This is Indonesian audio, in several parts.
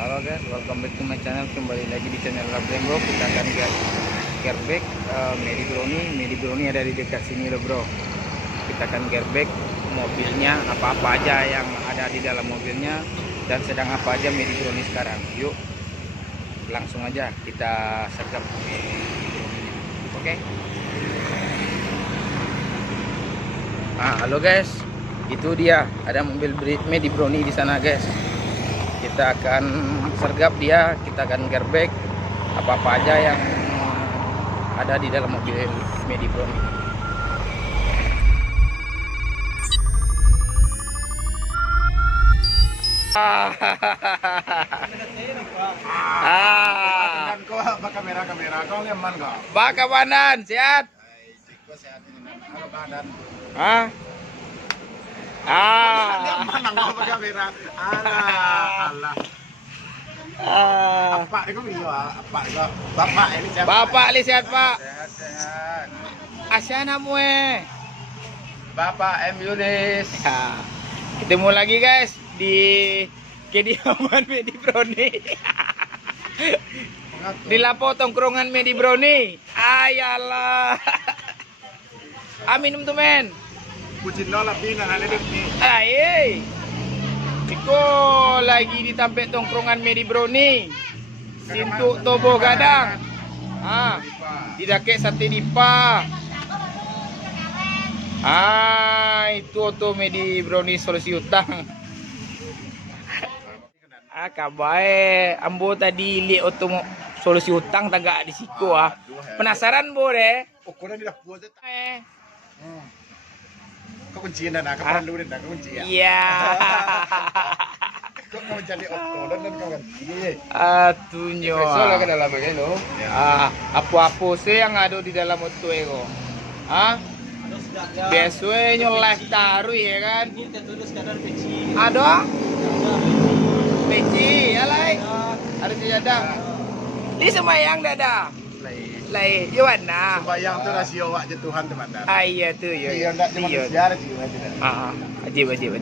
Halo guys, welcome back to my channel. Kembali lagi di channel Labreng bro. Kita akan gearback Medi Brownie ada di dekat sini loh bro. Kita akan gearback mobilnya, apa-apa aja yang ada di dalam mobilnya dan sedang apa aja Medi Brownie sekarang. Yuk langsung aja kita sergap Medi Brownie. Oke. Halo guys, itu dia ada mobil Medi Brownie di sana guys. Kita akan sergap dia, kita akan gearback apa-apa aja yang ada di dalam mobil Medi Brownie. Kamera kau nyaman kau. Baka banan, sehat? Nyaman kau pakai kamera. Alah. Apa itu video? Apa itu? Bapak ini siapa? Bapak li sehat pak? Sehat. Asyana mue. Bapak M Yunis. Ya, ketemu lagi guys di kediaman Medi Brownie. Di lapo tongkrongan Medi Brownie. Ayalah. Minum tuh men. Pucin dola pina ada di. Ay, Iko lagi di tampek tongkrongan Medi Brownie. Sintuk Tobo Gadang. Tidak ke sate dipa. Itu tuh Medi Brownie solusi utang. Kabae ambo tadi li oto solusi utang tagak di siku Penasaran bo deh. Ukuran tidak puas. Kau kuncian dan aku perlu dan aku kuncian. Iya. Kau mau cari auto dan kau ganti. Tunyo. Soalnya ke dalam begini lo. Apa-apa sih yang ada di dalam auto ego? Biasanya live taruh ya kan? Ada? Peci, ya lai. Ada ada. Ini semayang dada. Lai, yuan nah. Sembayang tuh rasio wak Tuhan teman-teman. Iya tuh, ya. Iya, enggak cuma sejarah sih. Wajib.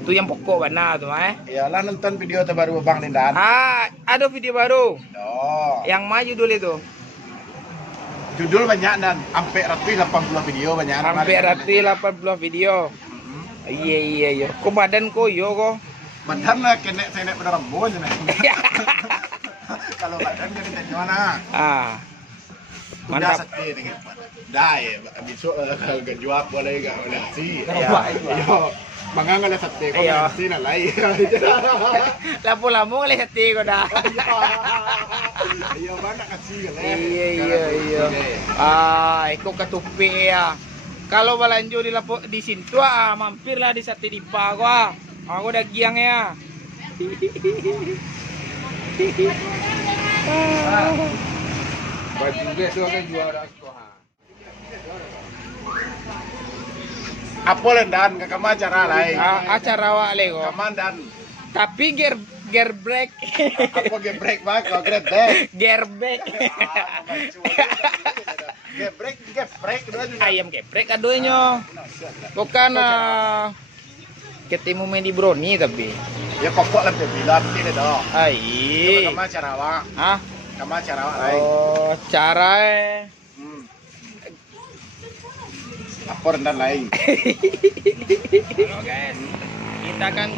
Itu yang pokok benar tuh, Iyalah nonton video terbaru Bang Lindan. Ada video baru. Oh. Yang maju dulu itu. Judul banyak dan sampai ratus 80 video banyak. Sampai ratus 80 video. Iya. Kok badan kok yo kok. Badan lah kena saya pada rambut nih. Kalau badan kan kita gimana? Udah Mantap. sate dengan dah ya besok kalau gak jual boleh gak boleh sih. Iya. Mangang ada sate kok sih nak lain. Lapo-lapo kali hati ko dah. Iya banyak kasih kan. Iya. Iko katupi ya. Kalau balanjo di Sintu mampirlah di Sate Dipa ko Aku udah giang ya. Baju besok kan juara sekolah. Apa lendan ke kamu acara lain? Acara wa lego. Kamandan. Tapi gear break. Apa gear break bang? Kalau gear break. Gear break. Gear break dua juga. Ayam geprek kadonya. Bukan ketemu Medi Brownie tapi. Ya pokok lebih bilang ini dong. Ai. Kamu acara wa? Kamu acara wa lain? Oh, cara Apa rendah lain? Halo guys, kita akan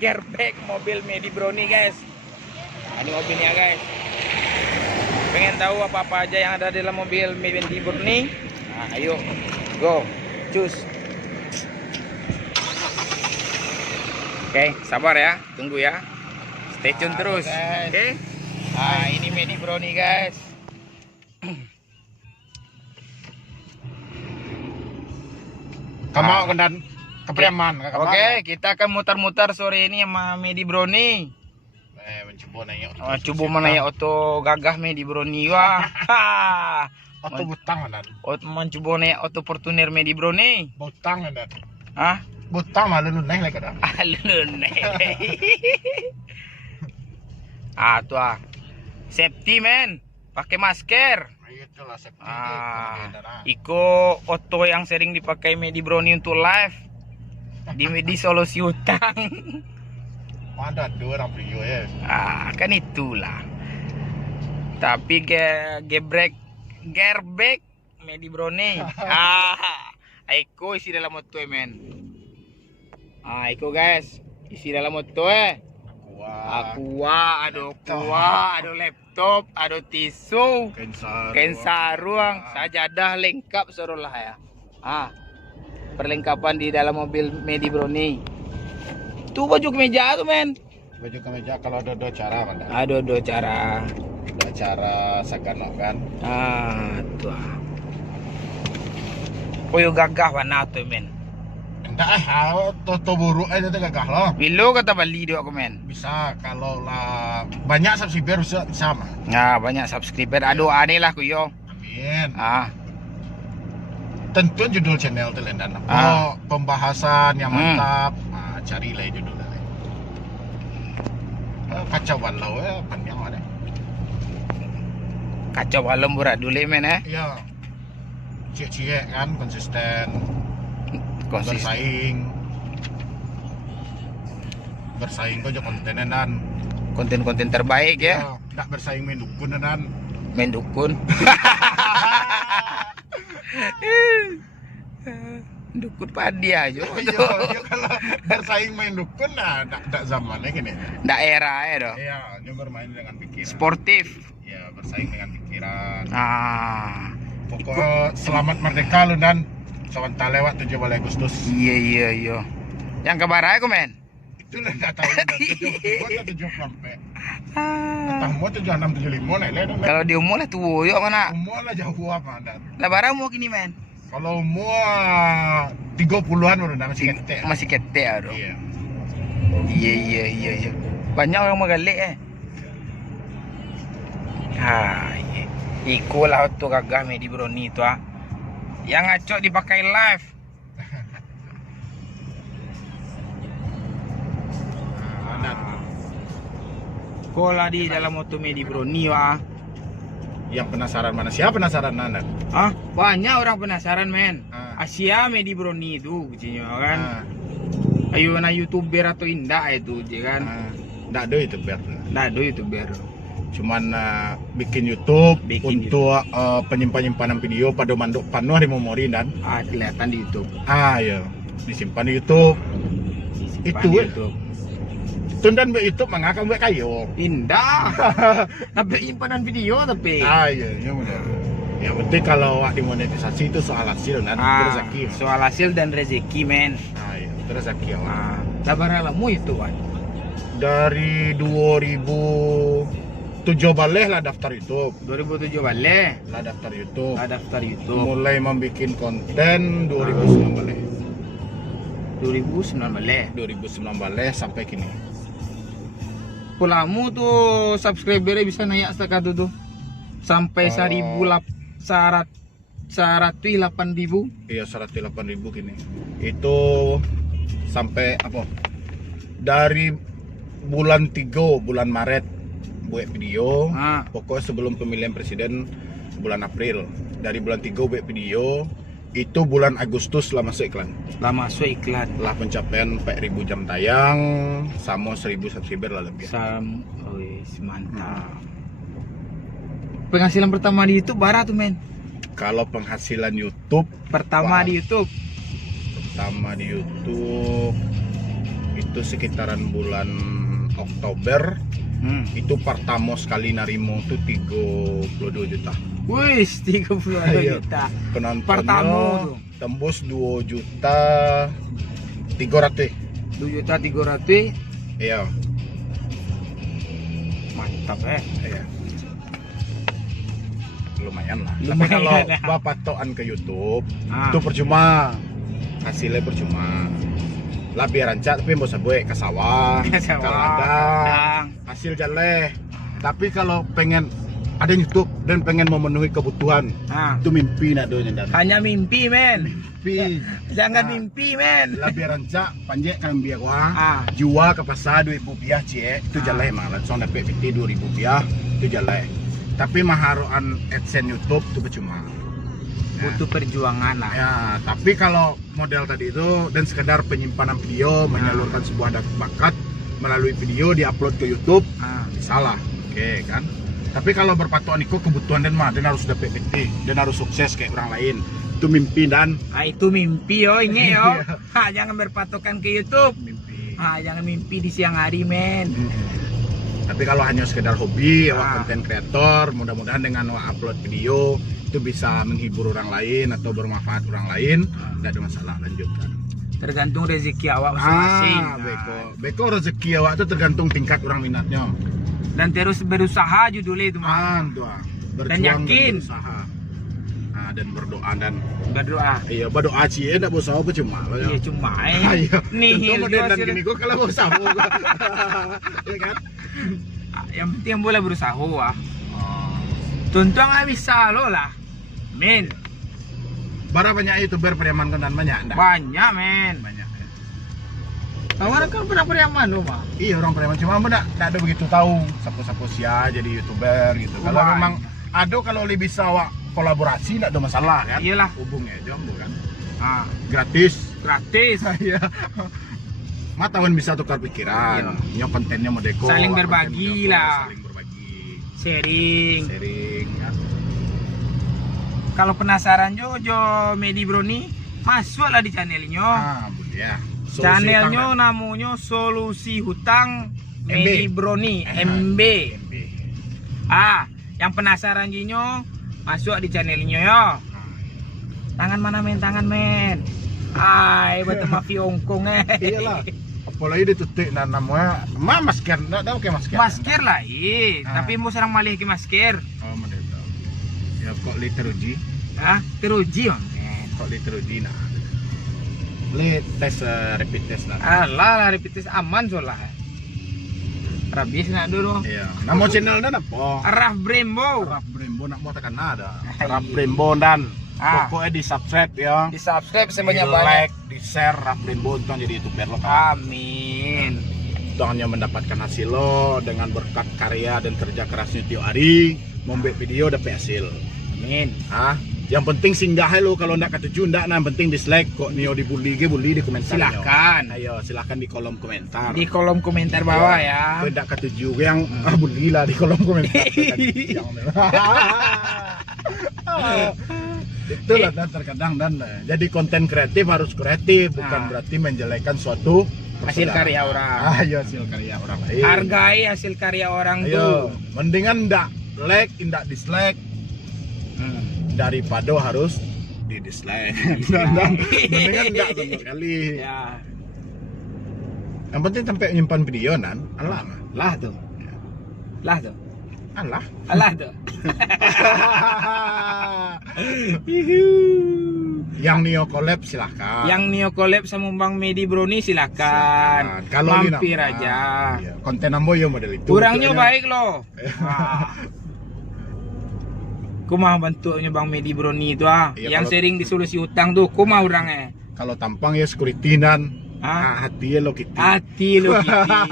gearback mobil Medi Brownie guys. Ini mobilnya guys. Pengen tahu apa-apa aja yang ada di dalam mobil Medi Brownie? Ayo, go, cus. Oke, sabar ya, tunggu ya. Stay tune terus. Oke. Ini Medi Brownie guys. Kamu kendan kepreman. Oke, kita akan mutar-mutar sore ini sama Medi Brownie. Mencoba nanya. Coba mana ya auto gagah Medi Brownie wah. Auto butang kendan. Mencoba nanya auto Fortuner Medi Brownie. Butang kendan. Butang malu nuneh lagi kadang. Luneh. Tuh safety men, pakai masker. Itulah safety. Iko auto yang sering dipakai Medi Brownie untuk live. di solusi utang. Ada orang video ya. Kan itulah. Tapi gebrek gerbek Medi Brownie. Iko isi dalam motor men. Iko guys, isi dalam motor Aqua, ada laptop, ada tisu, kain sarung, sajadah lengkap seolah ya. Perlengkapan di dalam mobil Medi Brownie. Tuh baju kemeja tuh men. Baju kemeja kalau ada dua cara mana? Ada dua cara. Dua cara sagano kan. Tuh. Koyo gagah warna tuh men. Enggak to buruk aja tuh gagah loh. Bilo kata Bali dia aku men. Bisa kalau lah banyak subscriber bisa mah. Banyak subscriber. Aduh aneh lah kuyo. Amin. Tentu judul channel tuh lendan. Pembahasan yang mantap. Carilah judul. Kacau balau ya panjang ada. Kacau balau berat dulu men Iya. Cie kan konsisten. Bersaing kok kontenan dan konten-konten terbaik ya. Enggak bersaing main dukun dan main dukun. Dukun padi aja. Iya kalau bersaing main dukun enggak zamannya gini. Enggak era ya doh. Iya, dia bermain dengan pikiran. Sportif. Iya, bersaing dengan pikiran. Pokoknya selamat merdeka lu dan sebentar lewat 17 Agustus. Iya. Yang kabar aku men. Itu lah enggak tahu udah 7 sampai. Ketemu 7675 naik lah. Kalau di umur lah tuh yo mana? Umur lah jauh apa dan. Lah barang mau gini men. Kalau umur 30-an baru masih ketek. Masih ketek aduh. Iya. Iya. Banyak orang magalik iya. Iko lah tuh gagah Medi Brownie itu yang ngaco dipakai live. Kola di dalam motor Medi Brownie Yang penasaran mana? Siapa penasaran Nana? Banyak orang penasaran men. Asia Medi Brownie itu kucingnya kan. Ayo na YouTuber atau indah itu kan. Nggak ada YouTuber. Cuman bikin YouTube untuk penyimpanan video pada manduk penuh di memori dan kelihatan di YouTube. Iya. Disimpan di YouTube. Tundan be YouTube mangakang be kayo. Indah. Tapi simpanan video tapi. Iya benar. Yang penting kalau dimonetisasi itu soal hasil dan rezeki. Soal hasil dan rezeki men. Iya, rezeki ya. Sabar alamu itu dari 2007 balik lah daftar YouTube. 2007 balik lah daftar YouTube. Mulai membuat konten 2009 balik. 2009 balik sampai kini. Pulamu tuh subscribernya bisa naik setelah tuh sampai 1.800. Iya 108.000 kini. Itu sampai apa? Dari bulan Maret buat video. Pokoknya sebelum pemilihan presiden bulan April. Dari bulan 3 buat video. Itu bulan Agustus lah masuk iklan. Lah pencapaian 4.000 jam tayang sama 1.000 subscriber lah lebih. Mantap. Penghasilan pertama di YouTube berapa tuh men? Kalau penghasilan YouTube pertama di YouTube itu sekitaran bulan Oktober. Itu pertama sekali narimo tuh 32 juta. Wih, 32 juta. Penontonnya pertama tuh tembus 2.300.000. 2.300.000. Iya. Mantap Iya. Lumayan lah. Tapi kalau bapak toan ke YouTube itu percuma. Hasilnya percuma. Lah biar rancak tapi mau sabwe ke sawah, ke ladang, hasil jelek. Tapi kalau pengen ada YouTube dan pengen memenuhi kebutuhan, itu mimpi nadonya. Hanya mimpi men. Jangan mimpi men. Lah biar rancak panjek kan biar jual ke pasar Rp2.000 cie itu jelek malah. Soalnya PT Rp2.000 itu jelek. Tapi maharuan AdSense YouTube itu percuma. Butuh perjuangan lah. Ya, tapi kalau model tadi itu dan sekedar penyimpanan video menyalurkan sebuah bakat melalui video diupload ke YouTube, salah. Oke kan. Tapi kalau berpatokan itu kebutuhan dan mah, dan harus dapat PT, dan harus sukses kayak orang lain. Itu mimpi dan. Itu mimpi yo, ini yo. Jangan berpatokan ke YouTube. Mimpi. Jangan mimpi di siang hari, men. Tapi kalau hanya sekedar hobi, konten kreator, mudah-mudahan dengan upload video itu bisa menghibur orang lain atau bermanfaat orang lain, tidak ada masalah, lanjutkan. Tergantung rezeki awak masing-masing. Beko rezeki awak itu tergantung tingkat orang minatnya. Dan terus berusaha judulnya itu mah. Berjuang dan yakin. Dan berusaha. Dan berdoa dan berdoa. Iya, berdoa cie enggak berusaha apa cuma. Iya, cuma. Iya. Nih, dan gini gua kalau berusaha. Iya kan? Yang penting boleh berusaha. Tuntung nggak bisa lo lah. Men. Bara banyak youtuber Pariaman dan banyak enggak? Banyak, men. Banyak. Kawan kan pernah Pariaman lo mah. Iya, orang Pariaman cuma enggak ada begitu tahu siapa-siapa sia jadi youtuber gitu. Kalau memang ada kalau lebih bisa awak kolaborasi enggak ada masalah kan? Iyalah, hubungnya aja bukan. Gratis. Iya. Matawan bisa tukar pikiran. Nyo kontennya mau deko. Saling berbagi lah. Saling berbagi. Sharing ya. Kalau penasaran Jojo Medi Broni, masuklah di channelnya. Ya. Channelnya namanya Solusi Hutang Medi Broni MB. Yang penasaran Jinyo, masuk di channelnya yo. Tangan mana men, tangan men. Betul mafia Hongkong Iyalah. Apalagi ditutup namanya masker, enggak tahu kayak masker. Masker lah, tapi mau serang malih ke masker. Ya kok teruji? Teruji om. Kok teruji nah. Tes rapid test lah. Alah, rapid test aman soalnya. Rabies nak dulu. Iya. Nama channel dan apa? Raf Brembo. Raf Brembo nak mau tekan ada. Raf Brembo dan pokoknya di subscribe ya. Di subscribe sebanyak like, di share Raf Brembo untuk jadi youtuber lo. Amin. Itu hanya mendapatkan hasil lo dengan berkat karya dan kerja kerasnya tiap hari. Membuat video dapat hasil. Amin. Yang penting singgah lo kalau ndak ketujuh ndak, yang penting dislike kok nio dibully di komentar. Silakan. Ayo silakan di kolom komentar. Di kolom komentar bawah ya. Ndak ketujuh yang bully lah di kolom komentar. Itulah dan terkadang dan jadi konten kreatif harus kreatif, bukan berarti menjelekkan suatu hasil karya orang. Ayo hasil karya orang lain. Hargai hasil karya orang tuh. Mendingan ndak like, ndak dislike. Daripada harus di dislike. Mendingan enggak sama sekali. Ya. Yang penting sampai nyimpan video nan. Lah tuh. Allah tuh. Yang Nio collab silahkan. Yang Nio collab sama Bang Medi Broni silahkan. Kalau mampir aja. Konten ambo ya model itu. Kurangnya baik loh. Ku mau bantunya Bang Medi Broni itu yang sering di Solusi Hutang tuh, ku mau orangnya. Kalau tampang ya security nan. Hati lo kita. Hati lo kita.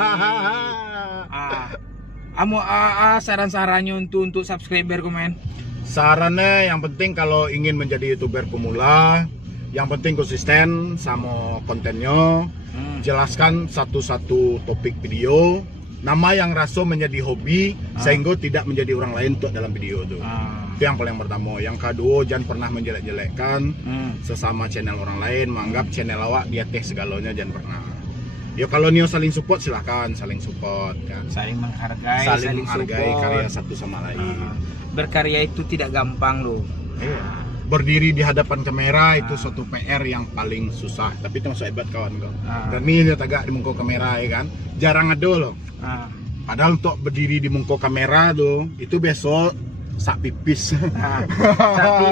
Amo saran-sarannya untuk subscriber komen. Sarannya yang penting kalau ingin menjadi youtuber pemula, yang penting konsisten sama kontennya. Jelaskan satu-satu topik video. Nama yang rasa menjadi hobi sehingga tidak menjadi orang lain untuk dalam video tuh. Itu yang paling pertama. Yang kedua, jangan pernah menjelek-jelekkan sesama channel orang lain, menganggap channel awak di atas segalanya, jangan pernah. Ya kalau Nio saling support silahkan, saling support kan. Saling menghargai, saling menghargai karya satu sama lain. Berkarya itu tidak gampang loh. Berdiri di hadapan kamera itu suatu PR yang paling susah, tapi itu masuk hebat kawan kau. Dan ini tegak di muka kamera ya kan, jarang ada loh. Padahal untuk berdiri di muka kamera tuh itu besok sak pipis. Sak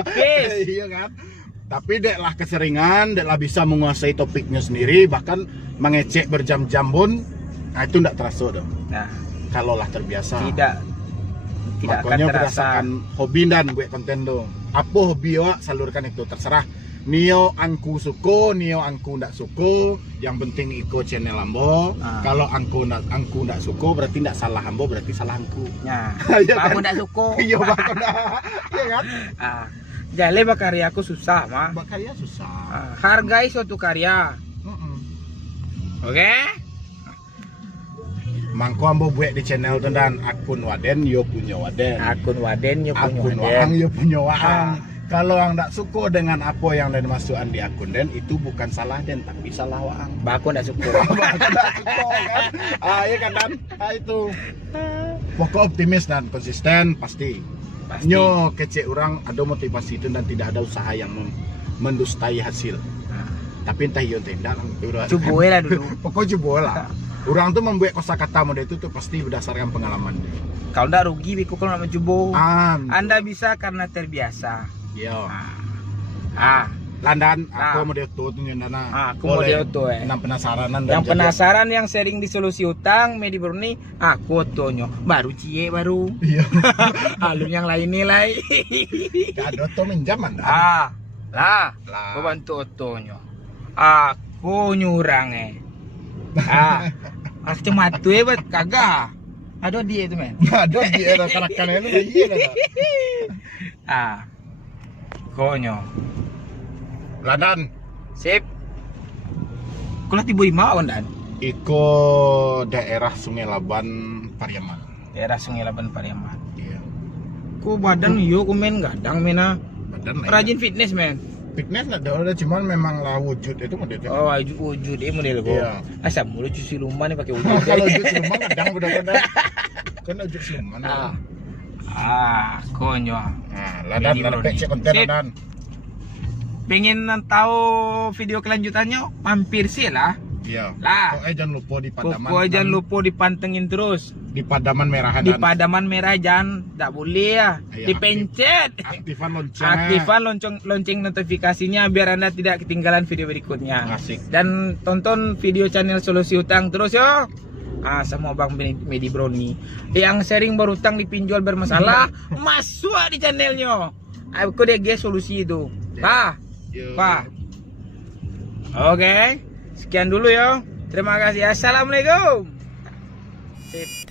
pipis. Iya kan. Tapi deklah keseringan, deklah bisa menguasai topiknya sendiri, bahkan mengecek berjam-jam pun, itu tidak terasa dong. Kalau lah terbiasa. Tidak makanya akan berdasarkan hobi dan buat konten dong. Apa hobi awak salurkan itu terserah. Nio angku suko, Nio angku ndak suko, yang penting ikut channel ambo. Kalau angku ndak suko berarti ndak salah ambo, berarti salah angku. Kamu ndak suko. Iya bang, iya kan? Jadi berkarya aku susah mah. Berkarya susah. Hargai suatu karya. Oke? Mangko ambo buat di channel tu dan akun Waden yo punya Waden. Akun Waden yo punya Akun Waden. Waang yo punya Waang. Ah. Kalau yang tak suka dengan apa yang dan masukan di akun Den itu bukan salah Den tapi salah Waang. Bako ndak suka. Tak suka kan? Iya kan Dan? Itu. Pokok optimis dan konsisten pasti. Pasti. Nyo kecek orang ada motivasi itu dan tidak ada usaha yang mendustai hasil. Nah, Tapi entah iya entah tidak. coba lah dulu. Pokok coba lah. Orang tuh membuat kosakata model itu tuh pasti berdasarkan pengalaman. Kalau ndak rugi Biko kalau nak mencoba. Anda Iya. bisa karena terbiasa. Yo. Ah. Landan, aku model tuh nyendana. Aku model tuh Enam penasaran Yang penasaran yang sering di solusi utang Medi Brownie aku tonyo baru cie baru. Iya. Alun yang lain nilai. Gak ada tuh minjam Anda. Lah. Lah. Kau bantu otonyo. Aku nyurang cuma tuh hebat kagak. Ada dia itu men. Ada di era karakternya itu iya kan. Konyo. Landan. Sip. Kau tiba mau dan Iko daerah Sungai Laban Pariaman. daerah Sungai Laban Pariaman. Iya. Ku badan yo ku men gadang mena. Badan Rajin fitness men. fitness nggak ada, cuman memang lah wujud itu modelnya. Oh, wujud ini model gua. Iya. Asam mulu cuci rumah nih pakai wujud. Kalau wujud siluman kadang benar-benar kan wujud siluman. Konyol. Nah, Ladan cek konten Sip. Ladan. Pengen tahu video kelanjutannya, mampir sih lah. Iya. Lah. Pokoknya jangan lupa di Padaman. Pokoknya jangan lupa dipantengin terus. Di Padaman Merah Di Dan. Padaman Merah jangan, tak boleh ya. Iya, Dipencet. Aktifan lonceng. Aktifkan lonceng notifikasinya biar Anda tidak ketinggalan video berikutnya. Asik. Dan tonton video channel Solusi Utang terus yo. Sama Bang Medi Brownie yang sering berutang dipinjol bermasalah masuk di channelnya. Aku DG solusi itu. Pak. Yo. Pak. Oke. Sekian dulu ya. Terima kasih. Assalamualaikum. Sip.